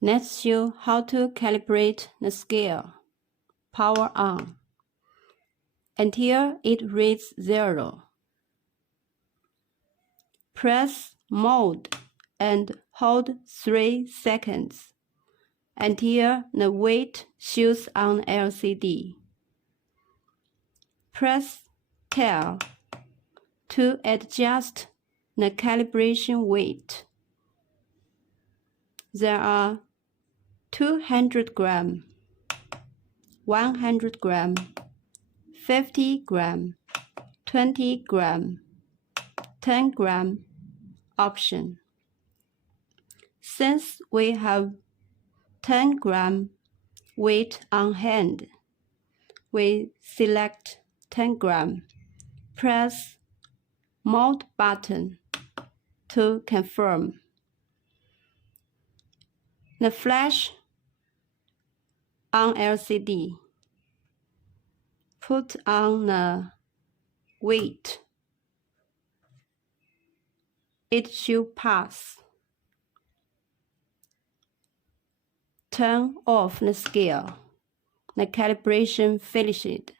Let's show how to calibrate the scale. Power on. Until it reads 0. Press mode and hold 3 seconds until the weight shows on LCD. Press TARE to adjust the calibration weight. There are 200 gram, 100 gram, 50 gram, 20 gram, 10 gram option. Since we have 10 gram weight on hand, we select 10 gram. Press mode button to confirm. The flash on LCD. Put on the weight. It should pass. Turn off the scale. The calibration finished.